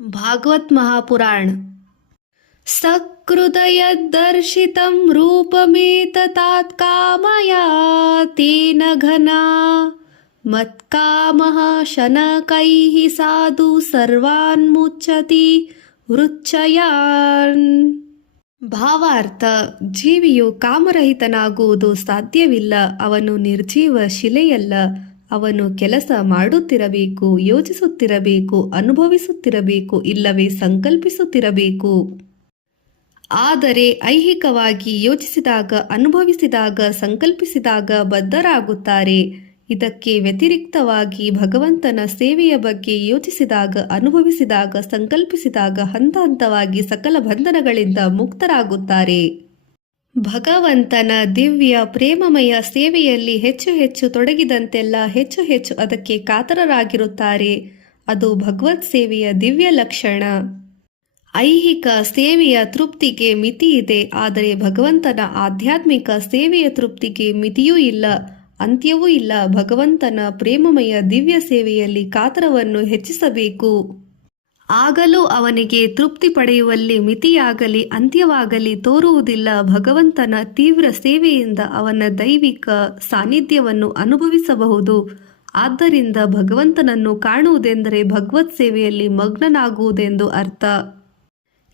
भागवत महापुराण। सकृदयदर्शितं रूपमेततात् कामया तेन घना मत्कामः शनकैः साधु सर्वान् मुच्यति ವೃಚ್ಛಯಾನ್. ಭಾವಾರ್ಥ: ಜೀವಿಯು ಕಾಮರಹಿತನಾಗುವುದು ಸಾಧ್ಯವಿಲ್ಲ. ಅವನು ನಿರ್ಜೀವ ಶಿಲೆಯಲ್ಲ. ಅವನು ಕೆಲಸ ಮಾಡುತ್ತಿರಬೇಕು, ಯೋಚಿಸುತ್ತಿರಬೇಕು, ಅನುಭವಿಸುತ್ತಿರಬೇಕು, ಇಲ್ಲವೇ ಸಂಕಲ್ಪಿಸುತ್ತಿರಬೇಕು. ಆದರೆ ಐಹಿಕವಾಗಿ ಯೋಚಿಸಿದಾಗ, ಅನುಭವಿಸಿದಾಗ, ಸಂಕಲ್ಪಿಸಿದಾಗ ಬದ್ಧರಾಗುತ್ತಾರೆ. ಇದಕ್ಕೆ ವ್ಯತಿರಿಕ್ತವಾಗಿ ಭಗವಂತನ ಸೇವೆಯ ಬಗ್ಗೆ ಯೋಚಿಸಿದಾಗ, ಅನುಭವಿಸಿದಾಗ, ಸಂಕಲ್ಪಿಸಿದಾಗ ಹಂತ ಹಂತವಾಗಿ ಸಕಲ ಬಂಧನಗಳಿಂದ ಮುಕ್ತರಾಗುತ್ತಾರೆ. ಭಗವಂತನ ದಿವ್ಯ ಪ್ರೇಮಮಯ ಸೇವೆಯಲ್ಲಿ ಹೆಚ್ಚು ಹೆಚ್ಚು ತೊಡಗಿದಂತೆಲ್ಲ ಹೆಚ್ಚು ಹೆಚ್ಚು ಅದಕ್ಕೆ ಕಾತರರಾಗಿರುತ್ತಾರೆ. ಅದು ಭಗವತ್ ಸೇವೆಯ ದಿವ್ಯ ಲಕ್ಷಣ. ಐಹಿಕ ಸೇವೆಯ ತೃಪ್ತಿಗೆ ಮಿತಿ ಇದೆ, ಆದರೆ ಭಗವಂತನ ಆಧ್ಯಾತ್ಮಿಕ ಸೇವೆಯ ತೃಪ್ತಿಗೆ ಮಿತಿಯೂ ಇಲ್ಲ, ಅಂತ್ಯವೂ ಇಲ್ಲ. ಭಗವಂತನ ಪ್ರೇಮಮಯ ದಿವ್ಯ ಸೇವೆಯಲ್ಲಿ ಕಾತರವನ್ನು ಹೆಚ್ಚಿಸಬೇಕು. ಆಗಲೂ ಅವನಿಗೆ ತೃಪ್ತಿ ಪಡೆಯುವಲ್ಲಿ ಮಿತಿಯಾಗಲಿ ಅಂತ್ಯವಾಗಲಿ ತೋರುವುದಿಲ್ಲ. ಭಗವಂತನ ತೀವ್ರ ಸೇವೆಯಿಂದ ಅವನ ದೈವಿಕ ಸಾನ್ನಿಧ್ಯವನ್ನು ಅನುಭವಿಸಬಹುದು. ಆದ್ದರಿಂದ ಭಗವಂತನನ್ನು ಕಾಣುವುದೆಂದರೆ ಭಗವತ್ ಸೇವೆಯಲ್ಲಿ ಮಗ್ನನಾಗುವುದೆಂದು ಅರ್ಥ.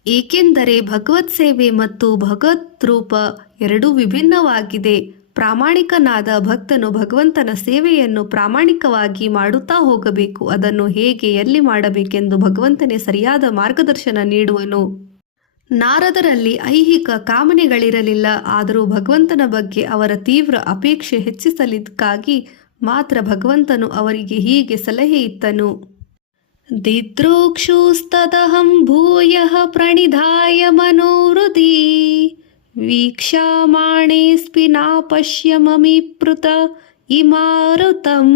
ಏಕೆಂದರೆ ಭಗವತ್ ಸೇವೆ ಮತ್ತು ಭಗವತ್ ರೂಪ ಎರಡೂ ವಿಭಿನ್ನವಾಗಿದೆ. ಪ್ರಾಮಾಣಿಕನಾದ ಭಕ್ತನು ಭಗವಂತನ ಸೇವೆಯನ್ನು ಪ್ರಾಮಾಣಿಕವಾಗಿ ಮಾಡುತ್ತಾ ಹೋಗಬೇಕು. ಅದನ್ನು ಹೇಗೆ, ಎಲ್ಲಿ ಮಾಡಬೇಕೆಂದು ಭಗವಂತನೇ ಸರಿಯಾದ ಮಾರ್ಗದರ್ಶನ ನೀಡುವನು. ನಾರದರಲ್ಲಿ ಐಹಿಕ ಕಾಮನೆಗಳಿರಲಿಲ್ಲ. ಆದರೂ ಭಗವಂತನ ಬಗ್ಗೆ ಅವರ ತೀವ್ರ ಅಪೇಕ್ಷೆ ಹೆಚ್ಚಿಸಲಿಕ್ಕಾಗಿ ಮಾತ್ರ ಭಗವಂತನು ಅವರಿಗೆ ಹೀಗೆ ಸಲಹೆ ಇತ್ತನು. ದಿದೃಕ್ಷುಸ್ತದಹಂ ಭೂಯಃ ಪ್ರಣಿಧಾಯ ಮನೋಹೃದಿ ವೀಕ್ಷಮಾಣೇಸ್ಪಿ ನಾಪಶ್ಯಮಮಿಪೃತ ಇಮಾರುತಂ.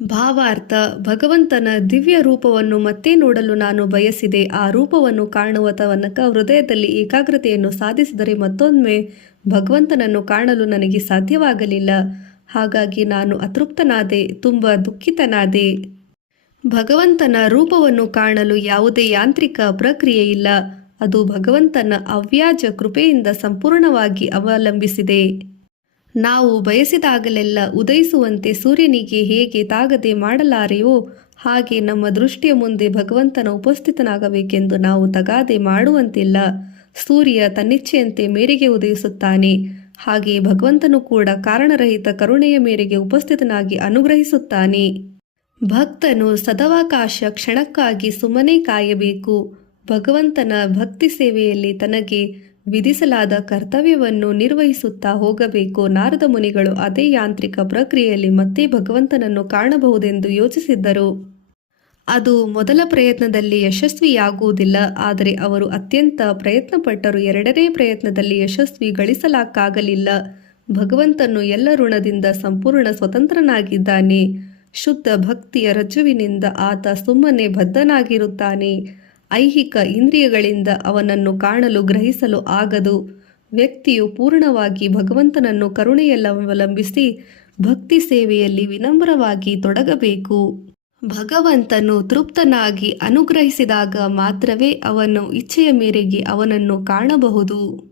ಭಾವಾರ್ಥ: ಭಗವಂತನ ದಿವ್ಯ ರೂಪವನ್ನು ಮತ್ತೆ ನೋಡಲು ನಾನು ಬಯಸಿದೆ. ಆ ರೂಪವನ್ನು ಕಾಣುವ ತನಕ ಹೃದಯದಲ್ಲಿ ಏಕಾಗ್ರತೆಯನ್ನು ಸಾಧಿಸಿದರೆ ಮತ್ತೊಮ್ಮೆ ಭಗವಂತನನ್ನು ಕಾಣಲು ನನಗೆ ಸಾಧ್ಯವಾಗಲಿಲ್ಲ. ಹಾಗಾಗಿ ನಾನು ಅತೃಪ್ತನಾದೆ, ತುಂಬ ದುಃಖಿತನಾದೆ. ಭಗವಂತನ ರೂಪವನ್ನು ಕಾಣಲು ಯಾವುದೇ ಯಾಂತ್ರಿಕ ಪ್ರಕ್ರಿಯೆ ಇಲ್ಲ. ಅದು ಭಗವಂತನ ಅವ್ಯಾಜ ಕೃಪೆಯಿಂದ ಸಂಪೂರ್ಣವಾಗಿ ಅವಲಂಬಿಸಿದೆ. ನಾವು ಬಯಸಿದಾಗಲೆಲ್ಲ ಉದಯಿಸುವಂತೆ ಸೂರ್ಯನಿಗೆ ಹೇಗೆ ತಾಗದೆ ಮಾಡಲಾರೆಯೋ ಹಾಗೆ ನಮ್ಮ ದೃಷ್ಟಿಯ ಮುಂದೆ ಭಗವಂತನ ಉಪಸ್ಥಿತನಾಗಬೇಕೆಂದು ನಾವು ತಗಾದೆ ಮಾಡುವಂತಿಲ್ಲ. ಸೂರ್ಯ ತನ್ನಿಚ್ಛೆಯಂತೆ ಮೇರೆಗೆ ಉದಯಿಸುತ್ತಾನೆ. ಹಾಗೆ ಭಗವಂತನು ಕೂಡ ಕಾರಣರಹಿತ ಕರುಣೆಯ ಮೇರೆಗೆ ಉಪಸ್ಥಿತನಾಗಿ ಅನುಗ್ರಹಿಸುತ್ತಾನೆ. ಭಕ್ತನು ಸದವಕಾಶ ಕ್ಷಣಕ್ಕಾಗಿ ಸುಮ್ಮನೆ ಕಾಯಬೇಕು. ಭಗವಂತನ ಭಕ್ತಿ ಸೇವೆಯಲ್ಲಿ ತನಗೆ ವಿಧಿಸಲಾದ ಕರ್ತವ್ಯವನ್ನು ನಿರ್ವಹಿಸುತ್ತಾ ಹೋಗಬೇಕು. ನಾರದ ಮುನಿಗಳು ಅದೇ ಯಾಂತ್ರಿಕ ಪ್ರಕ್ರಿಯೆಯಲ್ಲಿ ಮತ್ತೆ ಭಗವಂತನನ್ನು ಕಾಣಬಹುದೆಂದು ಯೋಚಿಸಿದ್ದರು. ಅದು ಮೊದಲ ಪ್ರಯತ್ನದಲ್ಲಿ ಯಶಸ್ವಿಯಾಗುವುದಿಲ್ಲ. ಆದರೆ ಅವರು ಅತ್ಯಂತ ಪ್ರಯತ್ನಪಟ್ಟರು. ಎರಡನೇ ಪ್ರಯತ್ನದಲ್ಲಿ ಯಶಸ್ವಿ ಗಳಿಸಲಾಗಲಿಲ್ಲ. ಭಗವಂತನು ಎಲ್ಲ ಋಣದಿಂದ ಸಂಪೂರ್ಣ ಸ್ವತಂತ್ರನಾಗಿದ್ದಾನೆ. ಶುದ್ಧ ಭಕ್ತಿಯ ರಜ್ಜುವಿನಿಂದ ಆತ ಸುಮ್ಮನೆ ಬದ್ಧನಾಗಿರುತ್ತಾನೆ. ಐಹಿಕ ಇಂದ್ರಿಯಗಳಿಂದ ಅವನನ್ನು ಕಾಣಲು ಗ್ರಹಿಸಲು ಆಗದು. ವ್ಯಕ್ತಿಯು ಪೂರ್ಣವಾಗಿ ಭಗವಂತನನ್ನು ಕರುಣೆಯಲ್ಲವಲಂಬಿಸಿ ಭಕ್ತಿ ಸೇವೆಯಲ್ಲಿ ವಿನಮ್ರವಾಗಿ ತೊಡಗಬೇಕು. ಭಗವಂತನು ತೃಪ್ತನಾಗಿ ಅನುಗ್ರಹಿಸಿದಾಗ ಮಾತ್ರವೇ ಅವನು ಇಚ್ಛೆಯ ಮೇರೆಗೆ ಅವನನ್ನು ಕಾಣಬಹುದು.